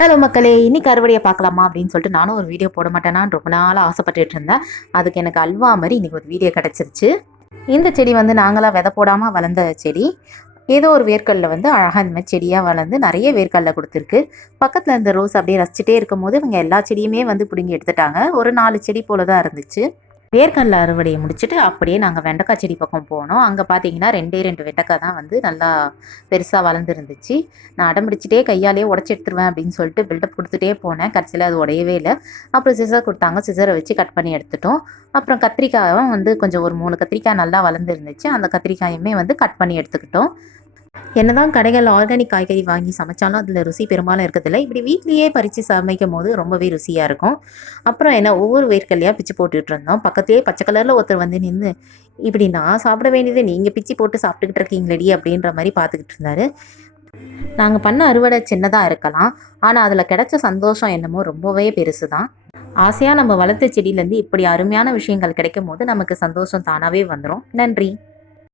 Hello மக்களே, இன்னைக்கு அறுவடையை பார்க்கலாமா அப்படின்னு சொல்லிட்டு நானும் ஒரு வீடியோ போட மாட்டேனான்னு ரொம்ப நாளாக ஆசைப்பட்டுட்டு இருந்தேன். அதுக்கு எனக்கு அல்வா மாதிரி இன்னைக்கு ஒரு வீடியோ கிடச்சிருச்சு. இந்த செடி வந்து நாங்களாம் விதை போடாமல் வளர்ந்த செடி. ஏதோ ஒரு வேர்க்கல்ல வந்து அழகாக இந்த மாதிரி செடியாக வளர்ந்து நிறைய வேர்க்கல்ல கொடுத்துருக்கு. பக்கத்தில் இந்த ரோஸ் அப்படியே ரசிச்சுட்டே இருக்கும் போது இவங்க எல்லா செடியுமே வந்து பிடுங்கி எடுத்துட்டாங்க. ஒரு 4 செடி போல தான் இருந்துச்சு. வேர்க்கடல அறுவடையை முடிச்சுட்டு அப்படியே நாங்கள் வெண்டைக்காய் செடி பக்கம் போனோம். அங்கே பார்த்தீங்கன்னா 2 வெண்டைக்காய் தான் வந்து நல்லா பெருசாக வளர்ந்துருந்துச்சு. நான் அடம்பிடிச்சிட்டே கையாலேயே உடச்சி எடுத்துருவேன் அப்படின்னு சொல்லிட்டு பில்டப் கொடுத்துட்டே போனேன். கடைசியில் அது உடையவே இல்லை. அப்புறம் சிசர் கொடுத்தாங்க, சிசரை வச்சு கட் பண்ணி எடுத்துட்டோம். அப்புறம் கத்திரிக்காயும் வந்து கொஞ்சம் ஒரு 3 கத்திரிக்காய் நல்லா வளர்ந்துருந்துச்சு. அந்த கத்திரிக்காயுமே வந்து கட் பண்ணி எடுத்துக்கிட்டோம். என்னதான் கடைகளில் ஆர்கானிக் காய்கறி வாங்கி சமைச்சாலும் அதில் ருசி பெரும்பாலும் இருக்கிறதில்ல. இப்படி வீட்லேயே பறித்து சமைக்கும் போது ரொம்பவே ருசியாக இருக்கும். அப்புறம் என்ன ஒவ்வொரு வேர்க்கல்லையாக பிச்சு போட்டுட்டு இருந்தோம். பக்கத்துலேயே பச்சை கலரில் ஒருத்தர் வந்து நின்று, இப்படி நான் சாப்பிட வேண்டியது நீங்கள் பிச்சு போட்டு சாப்பிட்டுக்கிட்டு இருக்கீங்களேடி அப்படின்ற மாதிரி பார்த்துக்கிட்டு இருந்தாரு. நாங்கள் பண்ண அறுவடை சின்னதாக இருக்கலாம், ஆனால் அதில் கிடைச்ச சந்தோஷம் என்னமோ ரொம்பவே பெருசு தான். ஆசையாக நம்ம வளர்த்த செடியிலேருந்து இப்படி அருமையான விஷயங்கள் கிடைக்கும் போது நமக்கு சந்தோஷம் தானாகவே வந்துடும். நன்றி.